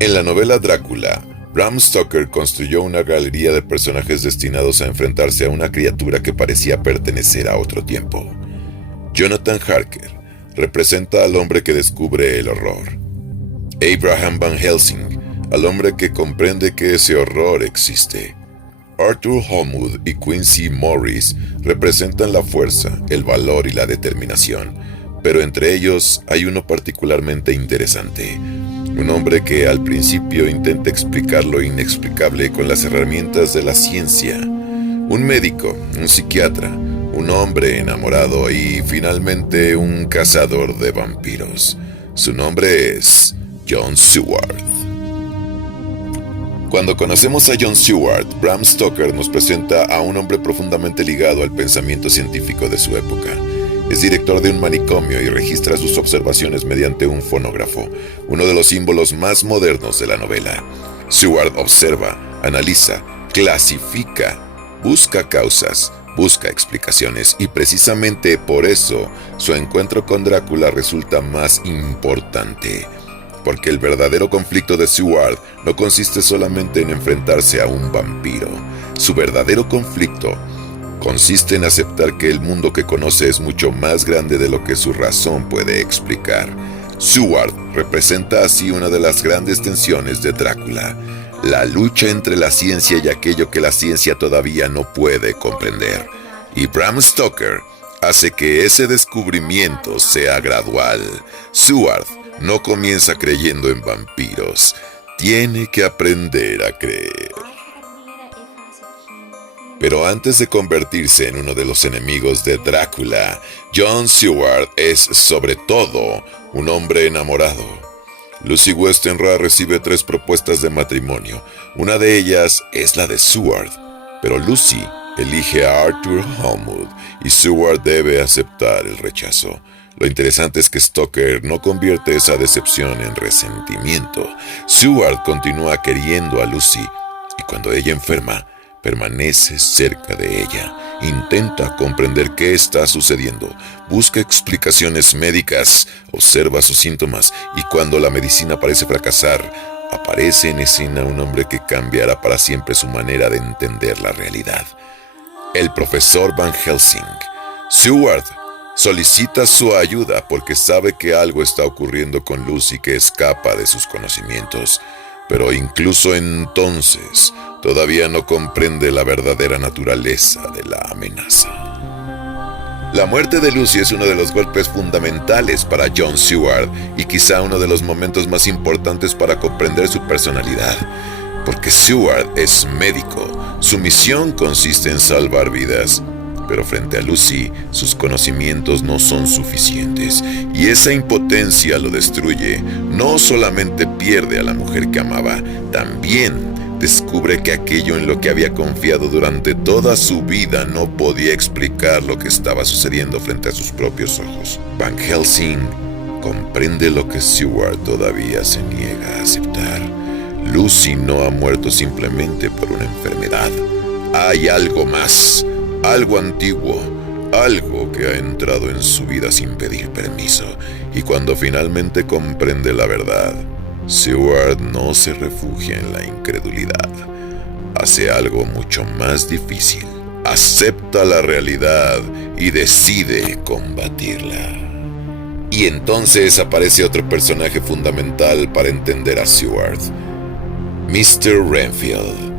En la novela Drácula, Bram Stoker construyó una galería de personajes destinados a enfrentarse a una criatura que parecía pertenecer a otro tiempo. Jonathan Harker representa al hombre que descubre el horror. Abraham Van Helsing, al hombre que comprende que ese horror existe. Arthur Holmwood y Quincy Morris representan la fuerza, el valor y la determinación, pero entre ellos hay uno particularmente interesante. Un hombre que al principio intenta explicar lo inexplicable con las herramientas de la ciencia. Un médico, un psiquiatra, un hombre enamorado y finalmente un cazador de vampiros. Su nombre es John Stewart. Cuando conocemos a John Stewart, Bram Stoker nos presenta a un hombre profundamente ligado al pensamiento científico de su época. Es director de un manicomio y registra sus observaciones mediante un fonógrafo, uno de los símbolos más modernos de la novela. Stewart observa, analiza, clasifica, busca causas, busca explicaciones y precisamente por eso su encuentro con Drácula resulta más importante. Porque el verdadero conflicto de Stewart no consiste solamente en enfrentarse a un vampiro. Su verdadero conflicto consiste en aceptar que el mundo que conoce es mucho más grande de lo que su razón puede explicar. Stewart representa así una de las grandes tensiones de Drácula, la lucha entre la ciencia y aquello que la ciencia todavía no puede comprender. Y Bram Stoker hace que ese descubrimiento sea gradual. Stewart no comienza creyendo en vampiros, tiene que aprender a creer. Pero antes de convertirse en uno de los enemigos de Drácula, John Stewart es sobre todo un hombre enamorado. Lucy Westenra recibe 3 propuestas de matrimonio. Una de ellas es la de Stewart, pero Lucy elige a Arthur Holmwood y Stewart debe aceptar el rechazo. Lo interesante es que Stoker no convierte esa decepción en resentimiento. Stewart continúa queriendo a Lucy y cuando ella enferma, permanece cerca de ella, intenta comprender qué está sucediendo, busca explicaciones médicas, observa sus síntomas y cuando la medicina parece fracasar, aparece en escena un hombre que cambiará para siempre su manera de entender la realidad. El profesor Van Helsing. Stewart solicita su ayuda porque sabe que algo está ocurriendo con Lucy que escapa de sus conocimientos. Pero incluso entonces, todavía no comprende la verdadera naturaleza de la amenaza. La muerte de Lucy es uno de los golpes fundamentales para John Stewart y quizá uno de los momentos más importantes para comprender su personalidad. Porque Stewart es médico, su misión consiste en salvar vidas. Pero frente a Lucy, sus conocimientos no son suficientes y esa impotencia lo destruye. No solamente pierde a la mujer que amaba, también descubre que aquello en lo que había confiado durante toda su vida no podía explicar lo que estaba sucediendo frente a sus propios ojos. Van Helsing comprende lo que Stewart todavía se niega a aceptar. Lucy no ha muerto simplemente por una enfermedad. Hay algo más. Algo antiguo, algo que ha entrado en su vida sin pedir permiso, y cuando finalmente comprende la verdad, Stewart no se refugia en la incredulidad. Hace algo mucho más difícil. Acepta la realidad y decide combatirla. Y entonces aparece otro personaje fundamental para entender a Stewart. Mr. Renfield.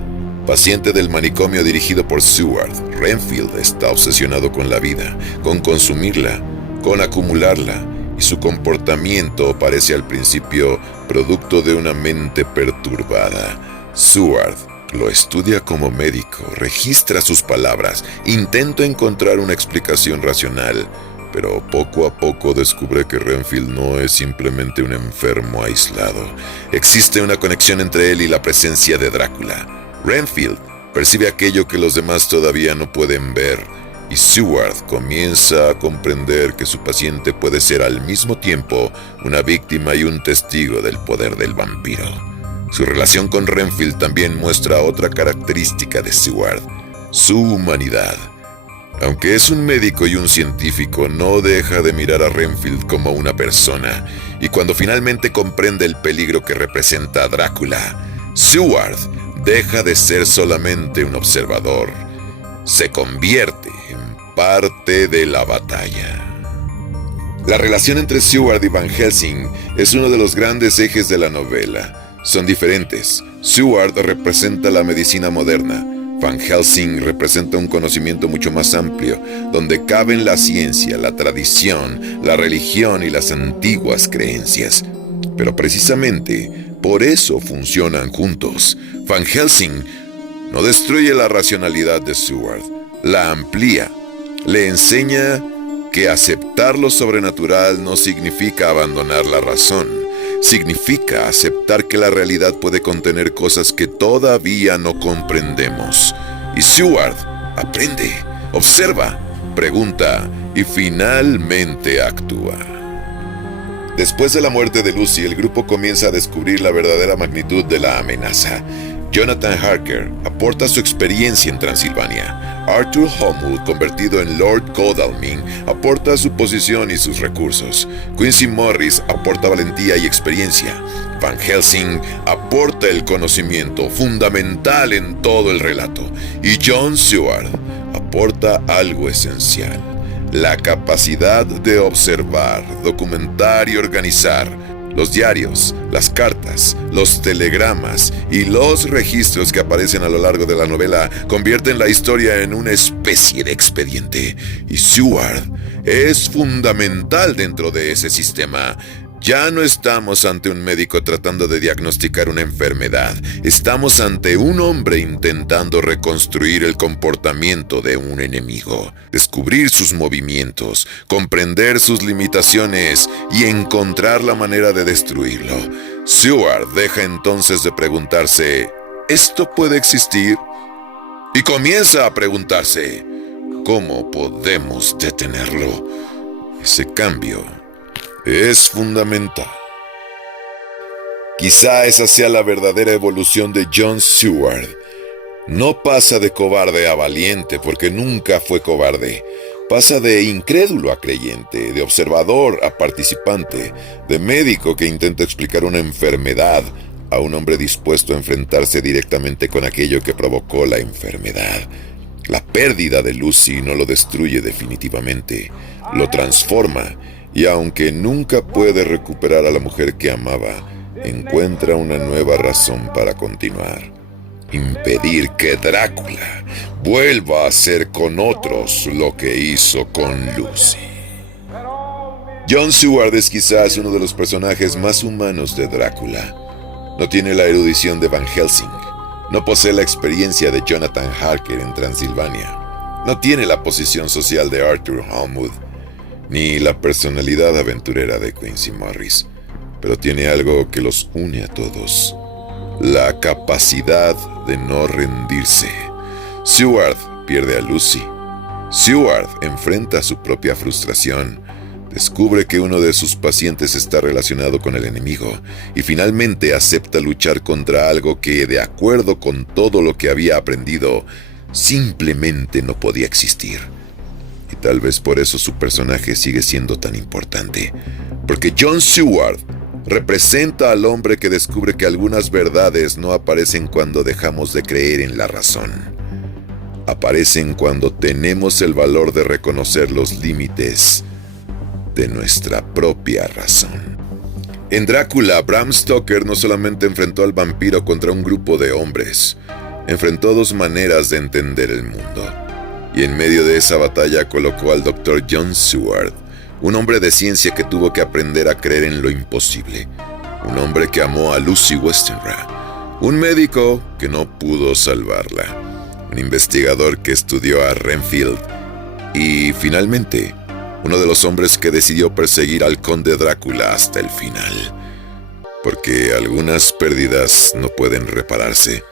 Paciente del manicomio dirigido por Stewart, Renfield está obsesionado con la vida, con consumirla, con acumularla, y su comportamiento parece al principio producto de una mente perturbada. Stewart lo estudia como médico, registra sus palabras, intenta encontrar una explicación racional, pero poco a poco descubre que Renfield no es simplemente un enfermo aislado. Existe una conexión entre él y la presencia de Drácula. Renfield percibe aquello que los demás todavía no pueden ver, y Stewart comienza a comprender que su paciente puede ser al mismo tiempo una víctima y un testigo del poder del vampiro. Su relación con Renfield también muestra otra característica de Stewart, su humanidad. Aunque es un médico y un científico, no deja de mirar a Renfield como una persona, y cuando finalmente comprende el peligro que representa a Drácula, Seward deja de ser solamente un observador. Se convierte en parte de la batalla. La relación entre Seward y Van Helsing es uno de los grandes ejes de la novela. Son diferentes. Seward representa la medicina moderna. Van Helsing representa un conocimiento mucho más amplio, donde caben la ciencia, la tradición, la religión y las antiguas creencias. Pero precisamente por eso funcionan juntos. Van Helsing no destruye la racionalidad de Seward, la amplía, le enseña que aceptar lo sobrenatural no significa abandonar la razón. Significa aceptar que la realidad puede contener cosas que todavía no comprendemos. Y Seward aprende, observa, pregunta y finalmente actúa. Después de la muerte de Lucy, el grupo comienza a descubrir la verdadera magnitud de la amenaza. Jonathan Harker aporta su experiencia en Transilvania. Arthur Holmwood, convertido en Lord Godalming, aporta su posición y sus recursos. Quincy Morris aporta valentía y experiencia. Van Helsing aporta el conocimiento fundamental en todo el relato. Y John Seward aporta algo esencial: la capacidad de observar, documentar y organizar. Los diarios, las cartas, los telegramas y los registros que aparecen a lo largo de la novela convierten la historia en una especie de expediente. Y Seward es fundamental dentro de ese sistema. Ya no estamos ante un médico tratando de diagnosticar una enfermedad. Estamos ante un hombre intentando reconstruir el comportamiento de un enemigo, descubrir sus movimientos, comprender sus limitaciones y encontrar la manera de destruirlo. Seward deja entonces de preguntarse, ¿esto puede existir? Y comienza a preguntarse, ¿cómo podemos detenerlo? Ese cambio es fundamental. Quizá esa sea la verdadera evolución de John Seward. No pasa de cobarde a valiente, porque nunca fue cobarde. Pasa de incrédulo a creyente, de observador a participante, de médico que intenta explicar una enfermedad a un hombre dispuesto a enfrentarse directamente con aquello que provocó la enfermedad. La pérdida de Lucy no lo destruye definitivamente, lo transforma. Y aunque nunca puede recuperar a la mujer que amaba, encuentra una nueva razón para continuar. Impedir que Drácula vuelva a hacer con otros lo que hizo con Lucy. John Seward es quizás uno de los personajes más humanos de Drácula. No tiene la erudición de Van Helsing. No posee la experiencia de Jonathan Harker en Transilvania. No tiene la posición social de Arthur Holmwood, ni la personalidad aventurera de Quincy Morris, pero tiene algo que los une a todos: la capacidad de no rendirse. Seward pierde a Lucy. Seward enfrenta su propia frustración, descubre que uno de sus pacientes está relacionado con el enemigo y finalmente acepta luchar contra algo que, de acuerdo con todo lo que había aprendido, simplemente no podía existir. Y tal vez por eso su personaje sigue siendo tan importante, porque John Seward representa al hombre que descubre que algunas verdades no aparecen cuando dejamos de creer en la razón. Aparecen cuando tenemos el valor de reconocer los límites de nuestra propia razón. En Drácula, Bram Stoker no solamente enfrentó al vampiro contra un grupo de hombres, enfrentó dos maneras de entender el mundo. Y en medio de esa batalla colocó al Dr. John Seward, un hombre de ciencia que tuvo que aprender a creer en lo imposible, un hombre que amó a Lucy Westenra, un médico que no pudo salvarla, un investigador que estudió a Renfield y, finalmente, uno de los hombres que decidió perseguir al conde Drácula hasta el final. Porque algunas pérdidas no pueden repararse,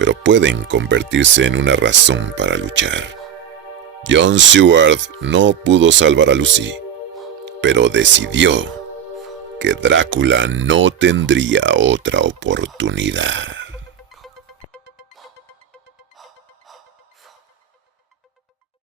pero pueden convertirse en una razón para luchar. John Seward no pudo salvar a Lucy, pero decidió que Drácula no tendría otra oportunidad.